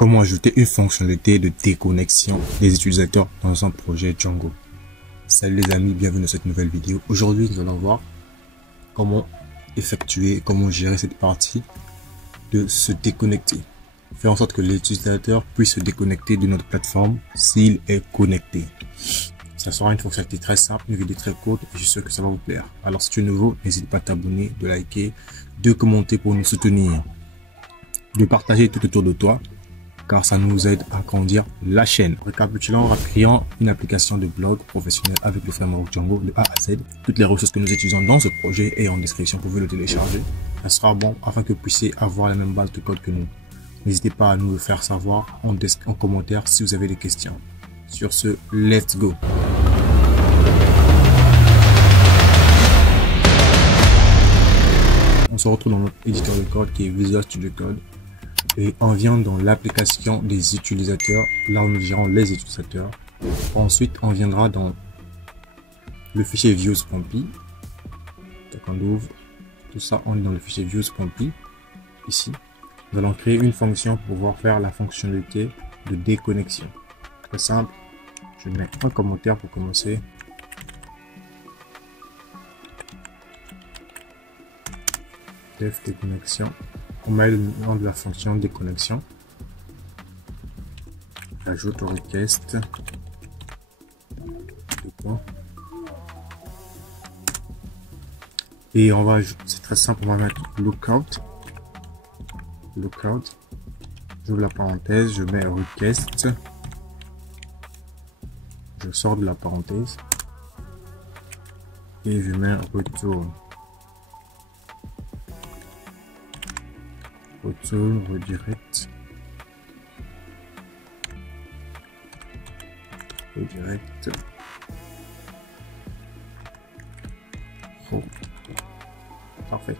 Comment ajouter une fonctionnalité de déconnexion des utilisateurs dans un projet Django. Salut les amis, bienvenue dans cette nouvelle vidéo. Aujourd'hui, nous allons voir comment effectuer, comment gérer cette partie de se déconnecter. Faire en sorte que l'utilisateur puisse se déconnecter de notre plateforme s'il est connecté. Ça sera une fonctionnalité très simple, une vidéo très courte, et je suis sûr que ça va vous plaire. Alors si tu es nouveau, n'hésite pas à t'abonner, de liker, de commenter pour nous soutenir, de partager tout autour de toi, car ça nous aide à grandir la chaîne. Récapitulons en créant une application de blog professionnel avec le framework Django de A à Z. Toutes les ressources que nous utilisons dans ce projet et en description, vous pouvez le télécharger. Ça sera bon afin que vous puissiez avoir la même base de code que nous. N'hésitez pas à nous le faire savoir en commentaire si vous avez des questions. Sur ce, let's go! On se retrouve dans notre éditeur de code qui est Visual Studio Code. Et on vient dans l'application des utilisateurs, là où nous gérons les utilisateurs. Ensuite, on viendra dans le fichier views.py. Donc on ouvre tout ça, on est dans le fichier views.py. Ici, nous allons créer une fonction pour pouvoir faire la fonctionnalité de déconnexion. Très simple, je mets un commentaire pour commencer. Def déconnexion. On met le nom de la fonction déconnexion. Ajoute request. Et on va ajouter, c'est très simple, on va mettre lookout. Lookout. J'ouvre la parenthèse, je mets request. Je sors de la parenthèse. Et je mets retourne. Retourne, redirect. Redirect. Oh. Parfait.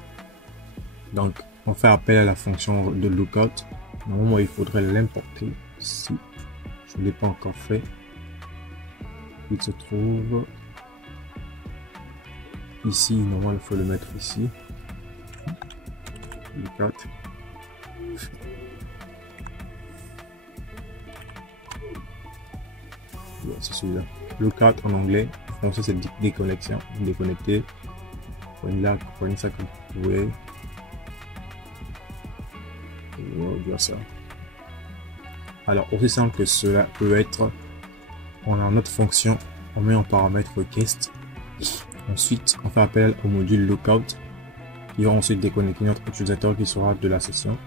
Donc, on fait appel à la fonction de lookout. Normalement, il faudrait l'importer. Si je ne l'ai pas encore fait, il se trouve ici. Normalement, il faut le mettre ici. Lookout. C'est celui-là. Lookout en anglais. Français, c'est déconnexion. Déconnecter. Prenez ça comme vous pouvez. On va dire ça. Alors, aussi simple que cela peut être, on a notre fonction, on met en paramètre request. Ensuite, on fait appel au module lookout qui va ensuite déconnecter notre utilisateur qui sera de la session.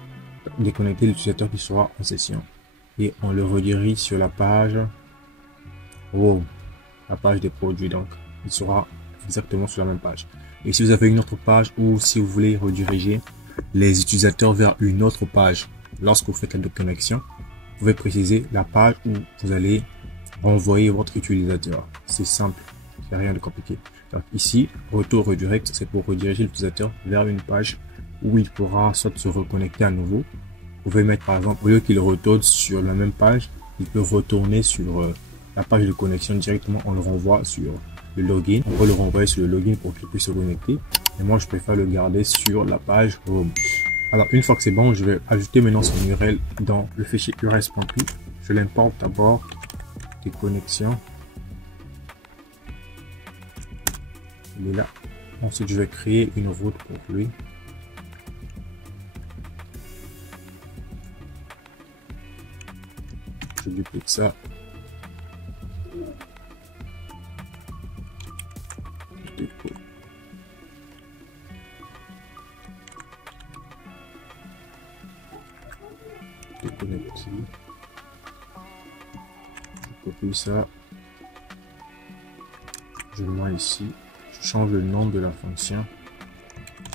Déconnecter l'utilisateur qui sera en session. Et on le redirige sur la page. Wow, la page des produits, donc il sera exactement sur la même page. Et si vous avez une autre page ou si vous voulez rediriger les utilisateurs vers une autre page lorsque vous faites la déconnexion, vous pouvez préciser la page où vous allez renvoyer votre utilisateur. C'est simple, il n'y a rien de compliqué. Donc ici, retour redirect, c'est pour rediriger l'utilisateur vers une page où il pourra soit se reconnecter à nouveau. Vous pouvez mettre par exemple, au lieu qu'il retourne sur la même page, il peut retourner sur la page de connexion directement, on le renvoie sur le login. On peut le renvoyer sur le login pour qu'il puisse se connecter. Et moi, je préfère le garder sur la page home. Alors, une fois que c'est bon, je vais ajouter maintenant son URL dans le fichier urs.py. Je l'importe d'abord des connexions. Il est là. Ensuite, je vais créer une route pour lui. Je duplique ça. Déconnecter. Je copie ça. Je le mets ici. Je change le nom de la fonction.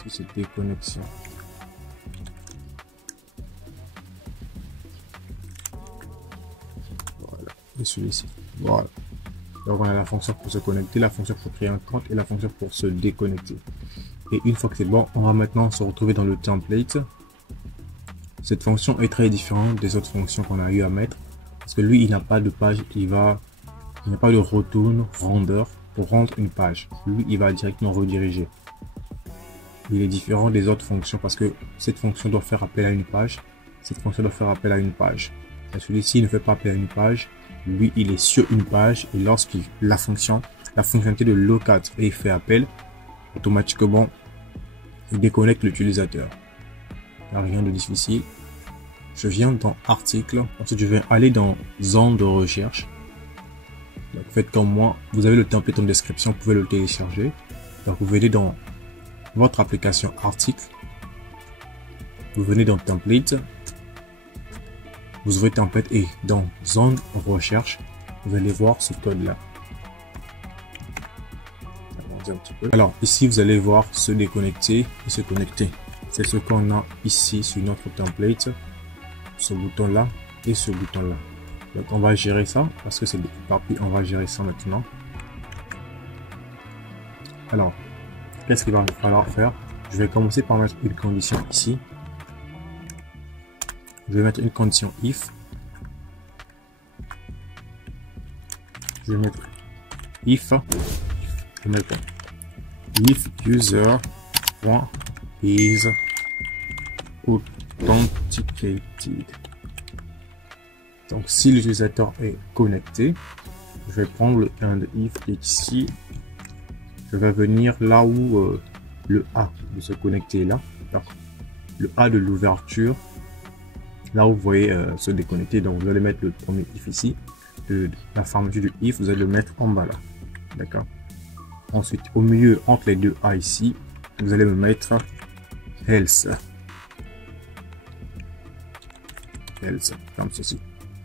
C'est déconnexion. Voilà. Et celui-ci. Voilà. Donc on a la fonction pour se connecter, la fonction pour créer un compte et la fonction pour se déconnecter. Et une fois que c'est bon, on va maintenant se retrouver dans le template. Cette fonction est très différente des autres fonctions qu'on a eu à mettre. Parce que lui, il n'a pas de page, il n'a pas de retourne render pour rendre une page. Lui, il va directement rediriger. Il est différent des autres fonctions parce que cette fonction doit faire appel à une page. Cette fonction doit faire appel à une page. Celui-ci ne fait pas appel à une page. Lui, il est sur une page et lorsque la fonctionnalité de locat est fait appel, automatiquement, il déconnecte l'utilisateur. Il n'y a rien de difficile. Je viens dans article. Ensuite, je vais aller dans zone de recherche. Donc, faites comme moi. Vous avez le template en description. Vous pouvez le télécharger. Donc, vous venez dans votre application article. Vous venez dans template. Vous ouvrez template et dans zone recherche, vous allez voir ce code là. Alors ici, vous allez voir se déconnecter et se connecter. C'est ce qu'on a ici sur notre template. Ce bouton là et ce bouton là. Donc on va gérer ça parce que c'est éparpillé. On va gérer ça maintenant. Alors, qu'est-ce qu'il va falloir faire? Je vais commencer par mettre une condition ici. Je vais mettre une condition if. Je vais mettre if. Je vais mettre if user is authenticated. Donc si l'utilisateur est connecté, je vais prendre le end if et ici, je vais venir là où le A de se connecter là. Le A de l'ouverture. Là où vous voyez se déconnecter, donc vous allez mettre le premier if ici, la fermeture du if, vous allez le mettre en bas là, d'accord. Ensuite, au milieu, entre les deux A ici, vous allez me mettre else, comme ceci.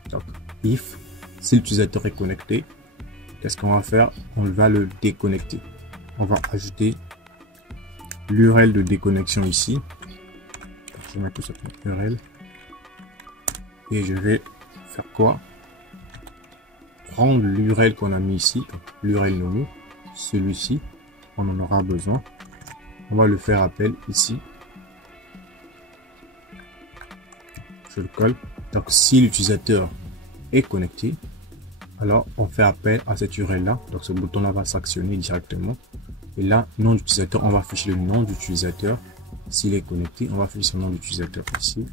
Donc, if, si l'utilisateur est connecté, qu'est-ce qu'on va faire? On va le déconnecter. On va ajouter l'URL de déconnexion ici. Je vais mettre tout ça URL. Et je vais faire quoi? Prendre l'URL qu'on a mis ici, l'URL nommé, celui-ci, on en aura besoin. On va le faire appel ici. Je le colle. Donc si l'utilisateur est connecté, alors on fait appel à cette URL là. Donc ce bouton là va s'actionner directement. Et là, nom d'utilisateur, on va afficher le nom d'utilisateur. S'il est connecté, on va afficher son nom d'utilisateur ici.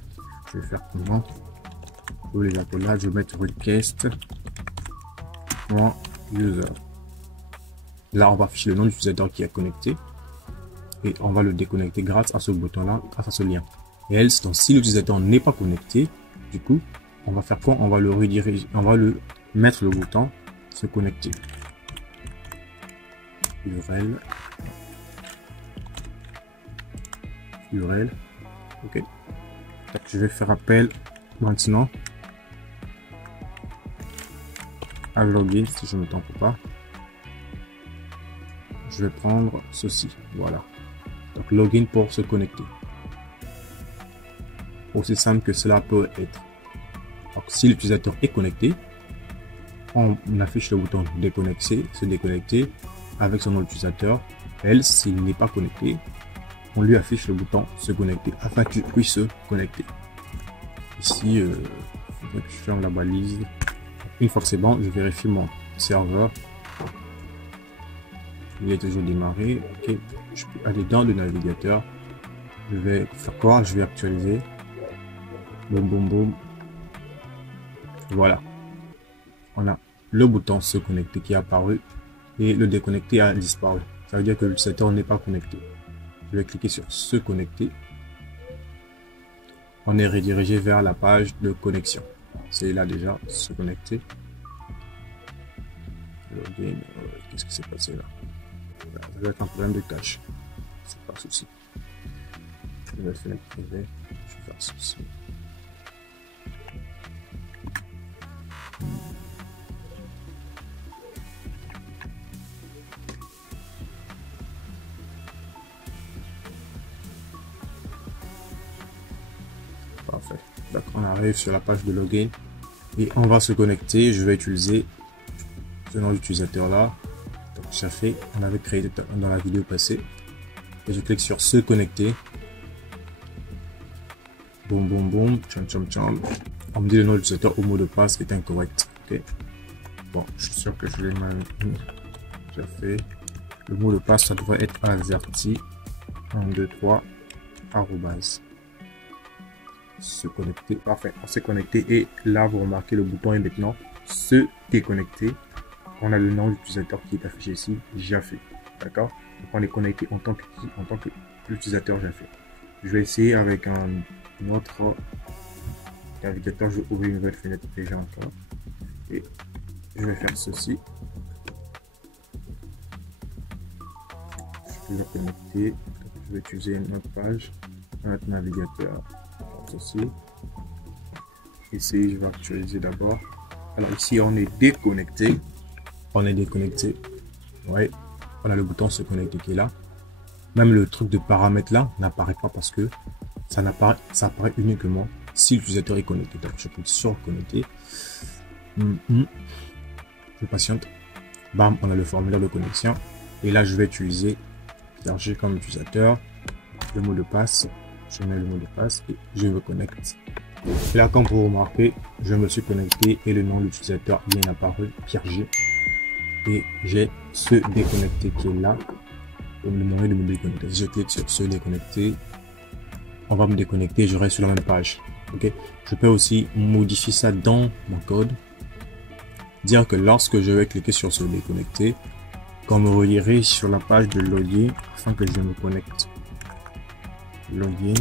Je vais faire comment? Pour les appelages, je vais mettre request user. Là, on va afficher le nom de l'utilisateur qui est connecté et on va le déconnecter grâce à ce bouton-là, grâce à ce lien. Et else, donc si l'utilisateur n'est pas connecté, du coup, on va faire quoi? On va le rediriger, on va le mettre le bouton se connecter. URL. Ok. Donc, je vais faire appel maintenant à login si je ne me trompe pas. Je vais prendre ceci, voilà. Donc login pour se connecter. Aussi simple que cela peut être. Donc si l'utilisateur est connecté, on affiche le bouton déconnecter, se déconnecter avec son nom d'utilisateur. Elle, s'il n'est pas connecté, on lui affiche le bouton se connecter afin qu'il puisse se connecter. Ici, il faudrait que je ferme la balise. Une fois que c'est bon, je vérifie mon serveur. Il est toujours démarré. Ok, je peux aller dans le navigateur. Je vais faire quoi? Je vais actualiser. Boum, boum, boum. Voilà. On a le bouton se connecter qui est apparu et le déconnecter a disparu. Ça veut dire que l'utilisateur n'est pas connecté. Je vais cliquer sur se connecter. On est redirigé vers la page de connexion. C'est là déjà, se connecter. Login, qu'est-ce qui s'est passé là? Ça va être un problème de cache. C'est pas un souci. Je vais fenêtre privée. Je vais faire ceci. Parfait. Donc on arrive sur la page de login et on va se connecter. Je vais utiliser ce nom d'utilisateur là. Donc ça fait, on avait créé dans la vidéo passée. Et je clique sur se connecter. Boum boum boum, tcham tcham tcham. On me dit le nom d'utilisateur au mot de passe est incorrect. Ok. Bon, je suis sûr que je l'ai mal déjà fait. Le mot de passe, ça devrait être azerty 123 arrobase. se connecter. Parfait, on s'est connecté et là, vous remarquez le bouton est maintenant se déconnecter. On a le nom de l'utilisateur qui est affiché ici, Jafé. D'accord? Donc on est connecté en tant que l'utilisateur Jafé. Je vais essayer avec un autre navigateur. Je vais ouvrir une nouvelle fenêtre déjà encore. Et je vais faire ceci. Je vais connecter. Je vais utiliser une autre page, un autre navigateur. Ceci. Ici, je vais actualiser d'abord. Alors ici, on est déconnecté. On est déconnecté. Ouais. On a le bouton se connecter qui est là. Même le truc de paramètres là n'apparaît pas parce que ça apparaît uniquement si l'utilisateur est connecté. Donc je clique sur connecter. Je patiente. Bam, on a le formulaire de connexion. Et là, je vais utiliser Pierre comme utilisateur. Le mot de passe. Je mets le mot de passe et je me connecte. Et là, comme vous remarquez, je me suis connecté et le nom de l'utilisateur vient apparu, Pierre G. Et j'ai se déconnecter qui est là. Pour me demander de me déconnecter. Si je clique sur se déconnecter, on va me déconnecter, je reste sur la même page. Ok. Je peux aussi modifier ça dans mon code. Dire que lorsque je vais cliquer sur se déconnecter, qu'on me redirige sur la page de login afin que je me connecte. Login.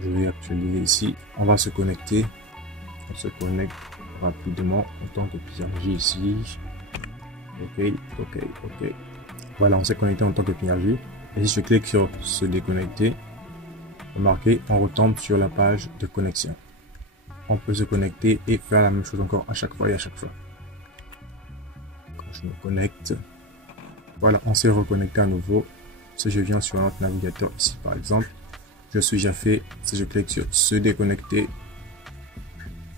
Je vais actualiser ici. On va se connecter. On se connecte rapidement en tant que PRJ ici. Ok. Voilà, on s'est connecté en tant que PRJ. Et si je clique sur se déconnecter, remarquez, on retombe sur la page de connexion. On peut se connecter et faire la même chose encore à chaque fois et à chaque fois. Quand je me connecte, voilà, on s'est reconnecté à nouveau. Si je viens sur un autre navigateur ici par exemple, je suis déjà fait. Si je clique sur se déconnecter,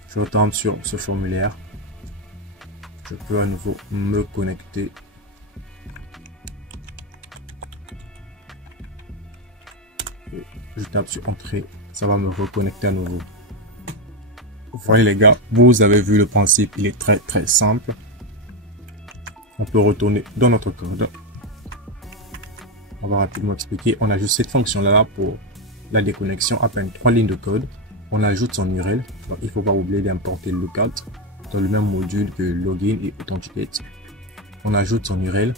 je retombe sur ce formulaire. Je peux à nouveau me connecter. Et je tape sur entrée, ça va me reconnecter à nouveau. Vous voyez les gars, vous avez vu le principe, il est très simple. On peut retourner dans notre code. On va rapidement expliquer. On ajoute cette fonction là pour la déconnexion, à peine 3 lignes de code. On ajoute son URL. Donc, il ne faut pas oublier d'importer le lookout dans le même module que login et authenticate. On ajoute son URL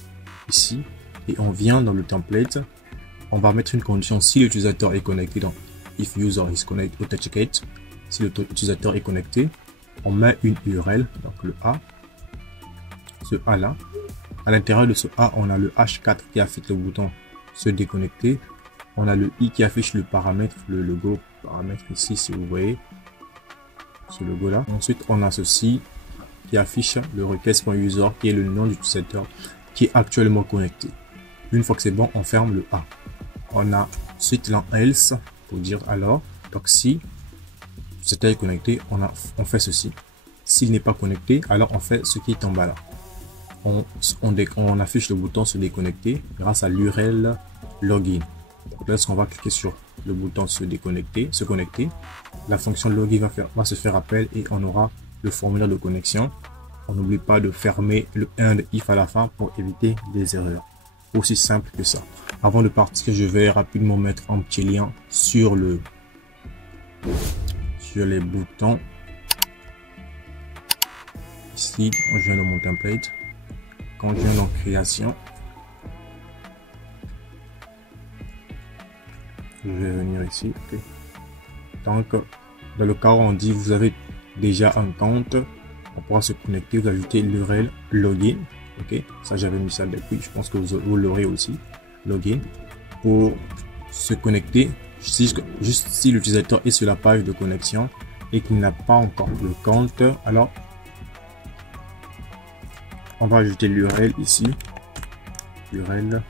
ici et on vient dans le template. On va mettre une condition si l'utilisateur est connecté dans if user is connected authenticate. Si l'utilisateur est connecté, on met une URL, donc le A, ce A là. À l'intérieur de ce A, on a le H4 qui affiche le bouton se déconnecter. On a le I qui affiche le paramètre, le logo paramètre ici, si vous voyez ce logo là. Ensuite, on a ceci qui affiche le request.user qui est le nom de l'utilisateur qui est actuellement connecté. Une fois que c'est bon, on ferme le A. On a ensuite l'else pour dire alors. Donc si l'utilisateur est connecté, on fait ceci. S'il n'est pas connecté, alors on fait ce qui est en bas là. On affiche le bouton se déconnecter grâce à l'URL login. Lorsqu'on va cliquer sur le bouton se connecter, la fonction login va se faire appel et on aura le formulaire de connexion. On n'oublie pas de fermer le end if à la fin pour éviter des erreurs. Aussi simple que ça. Avant de partir, je vais rapidement mettre un petit lien sur les boutons. Ici, quand je viens dans mon template, quand je viens dans création, je vais venir ici. Okay. Donc, dans le cas où on dit vous avez déjà un compte, on pourra se connecter, vous ajoutez l'URL login. Ok, ça j'avais mis ça depuis, je pense que vous l'aurez aussi. Login pour se connecter. Juste si l'utilisateur est sur la page de connexion et qu'il n'a pas encore de compte, alors on va ajouter l'URL ici. URL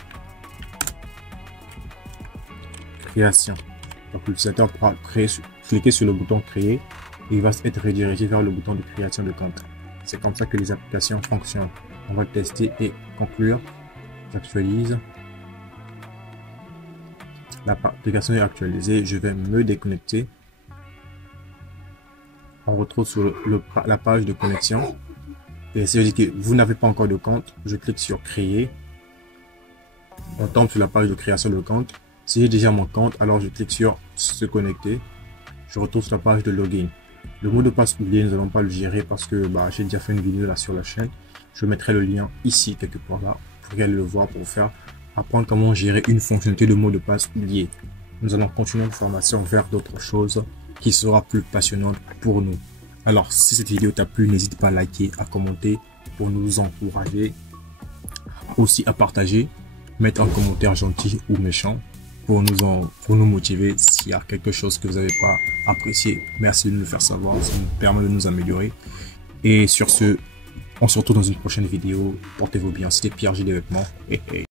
création. Donc l'utilisateur pourra cliquer sur le bouton créer et il va être redirigé vers le bouton de création de compte. C'est comme ça que les applications fonctionnent. On va tester et conclure. J'actualise. L'application est actualisée. Je vais me déconnecter. On retrouve sur la page de connexion. Et si je dis que vous n'avez pas encore de compte, je clique sur créer. On tombe sur la page de création de compte. Si j'ai déjà mon compte, alors je clique sur se connecter. Je retrouve sur la page de login. Le mot de passe oublié, nous n'allons pas le gérer parce que j'ai déjà fait une vidéo là sur la chaîne. Je mettrai le lien ici quelque part là pour aller le voir pour faire apprendre comment gérer une fonctionnalité de mot de passe oublié. Nous allons continuer notre formation vers d'autres choses qui sera plus passionnante pour nous. Alors si cette vidéo t'a plu, n'hésite pas à liker, à commenter pour nous encourager, aussi à partager, mettre un commentaire gentil ou méchant pour nous motiver. S'il y a quelque chose que vous n'avez pas apprécié, merci de nous le faire savoir, ça nous permet de nous améliorer. Et sur ce, on se retrouve dans une prochaine vidéo. Portez-vous bien, c'était Pierre J des vêtements.